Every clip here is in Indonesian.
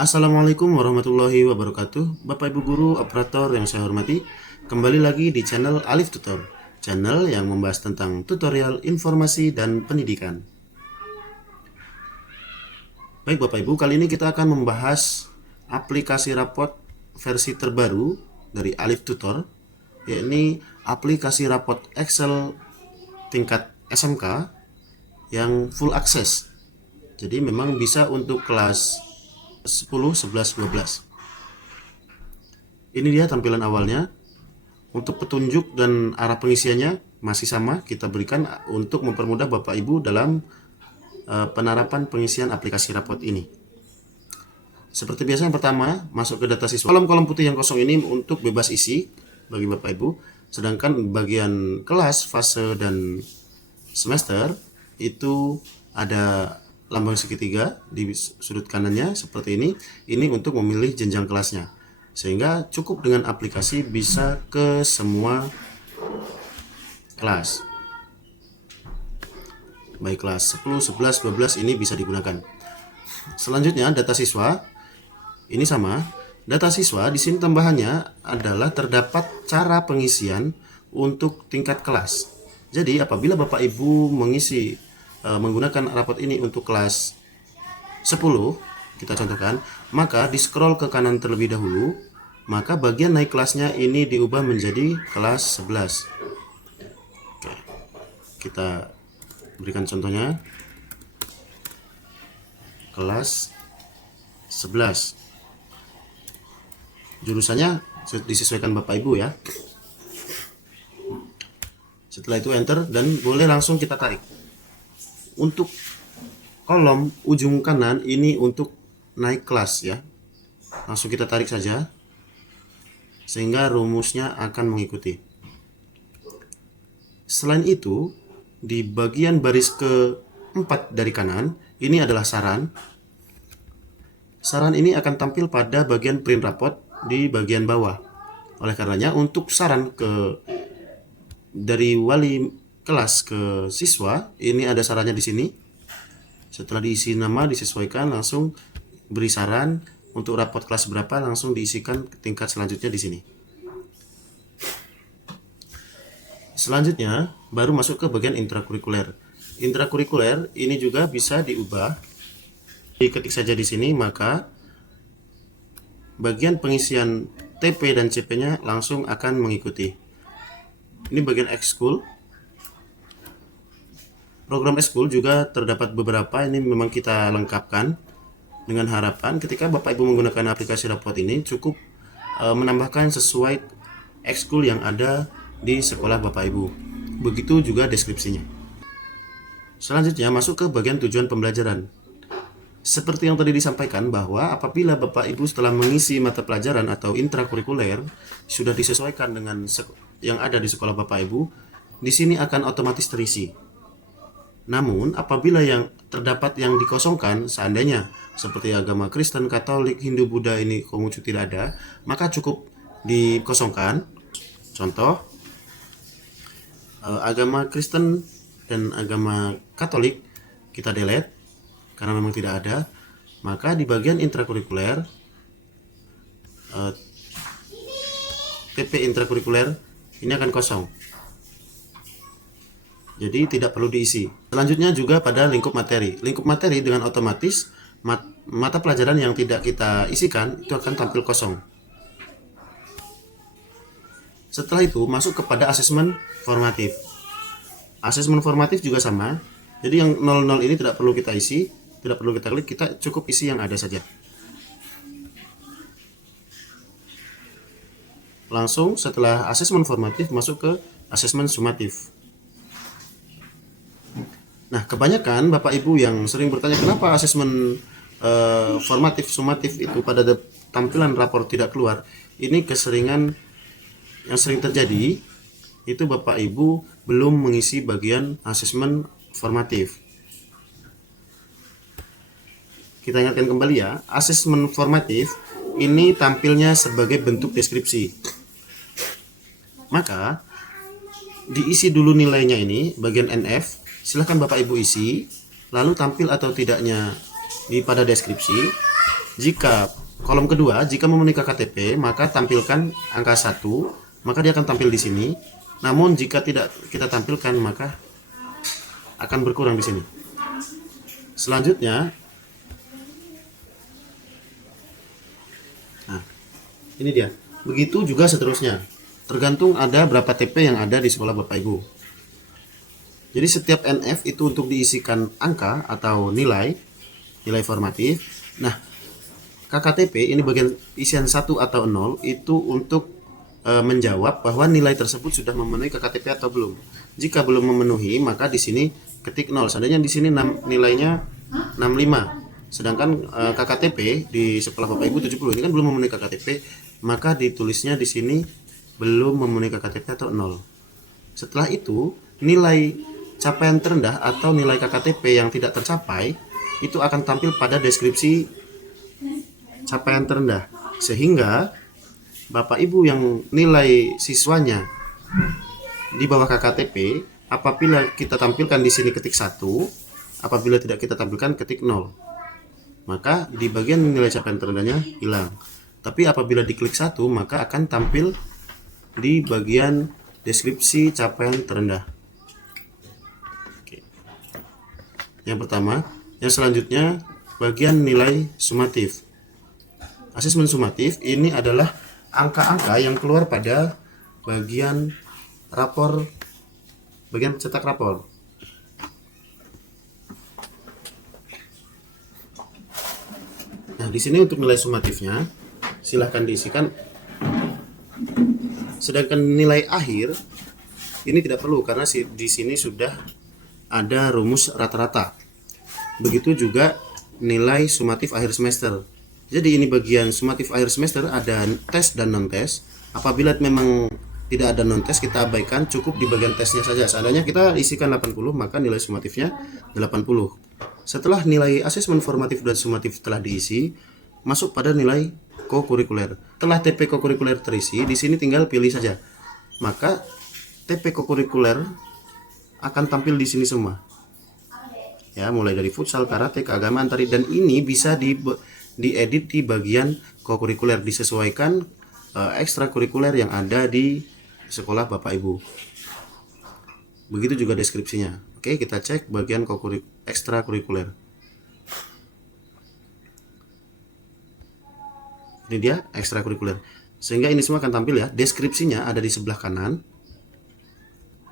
Assalamualaikum warahmatullahi wabarakatuh. Bapak Ibu guru, operator yang saya hormati, kembali lagi di channel Alif Tutor, channel yang membahas tentang tutorial informasi dan pendidikan. Baik Bapak Ibu, kali ini kita akan membahas aplikasi rapot versi terbaru dari Alif Tutor, yakni aplikasi rapot Excel tingkat SMK yang full access. Jadi memang bisa untuk kelas 10, 11, 12. Ini dia tampilan awalnya. Untuk petunjuk dan arah pengisiannya masih sama, kita berikan untuk mempermudah Bapak Ibu dalam penerapan pengisian aplikasi rapot ini. Seperti biasa, yang pertama masuk ke data siswa. Kolom-kolom putih yang kosong ini untuk bebas isi bagi Bapak Ibu. Sedangkan bagian kelas, fase, dan semester itu ada lambang segitiga di sudut kanannya seperti ini. Ini untuk memilih jenjang kelasnya, sehingga cukup dengan aplikasi bisa ke semua kelas, baik kelas 10, 11, 12 ini bisa digunakan. Selanjutnya data siswa ini sama. Data siswa di sini tambahannya adalah terdapat cara pengisian untuk tingkat kelas. Jadi apabila Bapak Ibu mengisi menggunakan rapot ini untuk kelas 10, kita contohkan, maka di scroll ke kanan terlebih dahulu, maka bagian naik kelasnya ini diubah menjadi kelas 11. Oke, kita berikan contohnya kelas 11. Jurusannya disesuaikan Bapak Ibu ya. Setelah itu enter dan boleh langsung kita tarik. Untuk kolom ujung kanan ini untuk naik kelas ya. Langsung kita tarik saja sehingga rumusnya akan mengikuti. Selain itu, di bagian baris keempat dari kanan ini adalah saran. Saran ini akan tampil pada bagian print rapot di bagian bawah. Oleh karenanya untuk saran dari wali kelas ke siswa, ini ada sarannya di sini. Setelah diisi nama, disesuaikan, langsung beri saran untuk rapot kelas berapa, langsung diisikan tingkat selanjutnya di sini. Selanjutnya baru masuk ke bagian intrakurikuler. Intrakurikuler ini juga bisa diubah. Diketik saja di sini, maka bagian pengisian TP dan CP-nya langsung akan mengikuti. Ini bagian ekskul. Program ekskul juga terdapat beberapa, ini memang kita lengkapkan dengan harapan ketika Bapak Ibu menggunakan aplikasi rapot ini cukup menambahkan sesuai ekskul yang ada di sekolah Bapak Ibu. Begitu juga deskripsinya. Selanjutnya masuk ke bagian tujuan pembelajaran. Seperti yang tadi disampaikan bahwa apabila Bapak Ibu setelah mengisi mata pelajaran atau intrakurikuler sudah disesuaikan dengan yang ada di sekolah Bapak Ibu, di sini akan otomatis terisi. Namun apabila yang terdapat yang dikosongkan, seandainya seperti agama Kristen, Katolik, Hindu, Buddha ini Konghucu tidak ada, maka cukup dikosongkan. Contoh, agama Kristen dan agama Katolik kita delete karena memang tidak ada. Maka di bagian intrakurikuler, TP intrakurikuler ini akan kosong. Jadi tidak perlu diisi. Selanjutnya juga pada lingkup materi. Lingkup materi dengan otomatis mata pelajaran yang tidak kita isikan itu akan tampil kosong. Setelah itu masuk kepada asesmen formatif. Asesmen formatif juga sama. Jadi yang 00 ini tidak perlu kita isi, tidak perlu kita klik, kita cukup isi yang ada saja. Langsung setelah asesmen formatif masuk ke asesmen sumatif. Nah, kebanyakan Bapak Ibu yang sering bertanya kenapa asesmen formatif, sumatif itu pada tampilan rapor tidak keluar. Ini keseringan yang sering terjadi itu Bapak Ibu belum mengisi bagian asesmen formatif. Kita ingatkan kembali ya, asesmen formatif ini tampilnya sebagai bentuk deskripsi. Maka diisi dulu nilainya ini, bagian NF. Silahkan Bapak Ibu isi, lalu tampil atau tidaknya pada deskripsi. Jika kolom kedua, jika memenuhi KKTP, maka tampilkan angka 1, maka dia akan tampil di sini. Namun jika tidak kita tampilkan, maka akan berkurang di sini. Selanjutnya, nah, ini dia. Begitu juga seterusnya. Tergantung ada berapa TP yang ada di sekolah Bapak Ibu. Jadi setiap NF itu untuk diisikan angka atau nilai formatif. Nah, KKTP ini bagian isian 1 atau 0 itu untuk menjawab bahwa nilai tersebut sudah memenuhi KKTP atau belum. Jika belum memenuhi, maka di sini ketik 0. Seandainya di sini nilainya 65. Sedangkan KKTP di sekolah Bapak Ibu 70 ini kan belum memenuhi KKTP, maka ditulisnya di sini belum memenuhi KKTP atau 0. Setelah itu, nilai capaian terendah atau nilai KKTP yang tidak tercapai itu akan tampil pada deskripsi capaian terendah, sehingga Bapak Ibu yang nilai siswanya di bawah KKTP, apabila kita tampilkan di sini ketik 1, apabila tidak kita tampilkan ketik 0, maka di bagian nilai capaian terendahnya hilang. Tapi apabila diklik 1, maka akan tampil di bagian deskripsi capaian terendah. Oke. Yang pertama, yang selanjutnya bagian nilai sumatif. Asesmen sumatif ini adalah angka-angka yang keluar pada bagian rapor, bagian cetak rapor. Nah, di sini untuk nilai sumatifnya silahkan diisikan. Sedangkan nilai akhir ini tidak perlu karena di sini sudah ada rumus rata-rata. Begitu juga nilai sumatif akhir semester. Jadi ini bagian sumatif akhir semester ada tes dan non-tes. Apabila memang tidak ada non-tes, kita abaikan, cukup di bagian tesnya saja. Seandainya kita isikan 80, maka nilai sumatifnya 80. Setelah nilai asesmen formatif dan sumatif telah diisi, masuk pada nilai kokurikuler. Setelah TP kokurikuler terisi, di sini tinggal pilih saja. Maka TP kokurikuler akan tampil di sini semua. Ya, mulai dari futsal, karate, keagamaan, tari, dan ini bisa diedit di bagian kokurikuler, disesuaikan ekstrakurikuler yang ada di sekolah Bapak Ibu. Begitu juga deskripsinya. Oke, kita cek bagian ekstrakurikuler. Ini dia ekstrakurikuler. Sehingga ini semua akan tampil ya. Deskripsinya ada di sebelah kanan.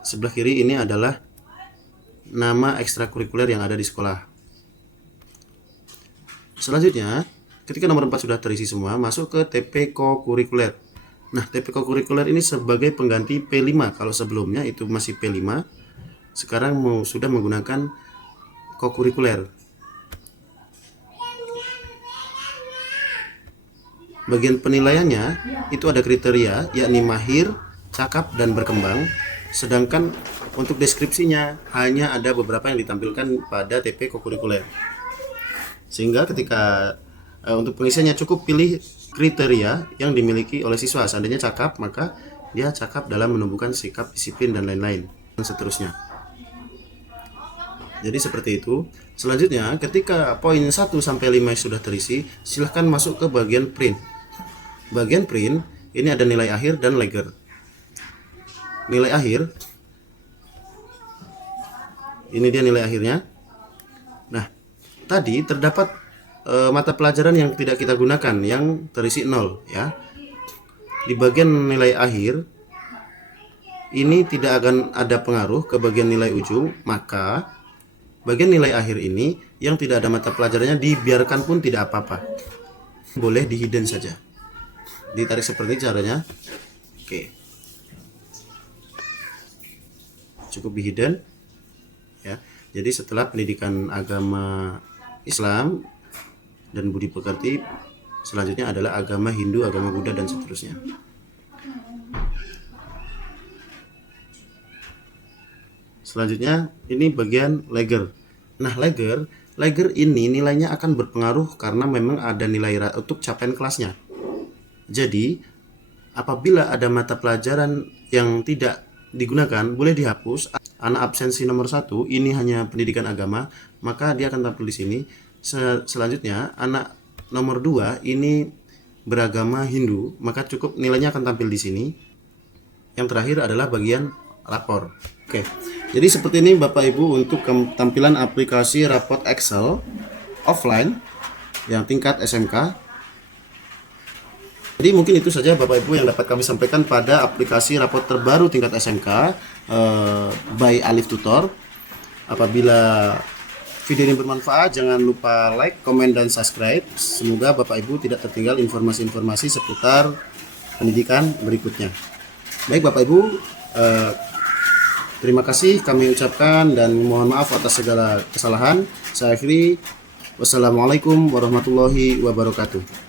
Sebelah kiri ini adalah nama ekstrakurikuler yang ada di sekolah. Selanjutnya, ketika nomor 4 sudah terisi semua, masuk ke TP kokurikuler. Nah, TP kokurikuler ini sebagai pengganti P5. Kalau sebelumnya itu masih P5, sekarang sudah menggunakan kokurikuler. Bagian penilaiannya itu ada kriteria, yakni mahir, cakap, dan berkembang. Sedangkan untuk deskripsinya hanya ada beberapa yang ditampilkan pada TP kokurikuler. Sehingga ketika untuk pengisiannya cukup pilih kriteria yang dimiliki oleh siswa. Seandainya cakap, maka dia cakap dalam menumbuhkan sikap, disiplin, dan lain-lain, dan seterusnya. Jadi seperti itu. Selanjutnya, ketika poin 1 sampai 5 sudah terisi, silahkan masuk ke bagian print. Bagian print ini ada nilai akhir dan legger. Nilai akhir, ini dia nilai akhirnya. Nah, tadi terdapat mata pelajaran yang tidak kita gunakan, yang terisi 0 ya. Di bagian nilai akhir ini tidak akan ada pengaruh ke bagian nilai ujung, maka bagian nilai akhir ini yang tidak ada mata pelajarannya dibiarkan pun tidak apa-apa. Boleh di hidden saja. Ditarik seperti caranya. Oke. Cukup di hidden ya. Jadi setelah pendidikan agama Islam dan budi pekerti, selanjutnya adalah agama Hindu, agama Buddha, dan seterusnya. Selanjutnya ini bagian legger. Nah, legger ini nilainya akan berpengaruh karena memang ada nilai untuk capaian kelasnya. Jadi apabila ada mata pelajaran yang tidak digunakan, boleh dihapus. Anak absensi nomor 1 ini hanya pendidikan agama, maka dia akan tampil di sini. Selanjutnya anak nomor 2 ini beragama Hindu, maka cukup nilainya akan tampil di sini. Yang terakhir adalah bagian rapor. Oke. Jadi seperti ini Bapak Ibu untuk tampilan aplikasi raport Excel offline yang tingkat SMK. Jadi mungkin itu saja Bapak Ibu yang dapat kami sampaikan pada aplikasi raport terbaru tingkat SMK by Alif Tutor. Apabila video ini bermanfaat, jangan lupa like, komen, dan subscribe. Semoga Bapak Ibu tidak tertinggal informasi-informasi seputar pendidikan berikutnya. Baik Bapak Ibu, terima kasih kami ucapkan dan mohon maaf atas segala kesalahan. Saya akhiri. Wassalamualaikum warahmatullahi wabarakatuh.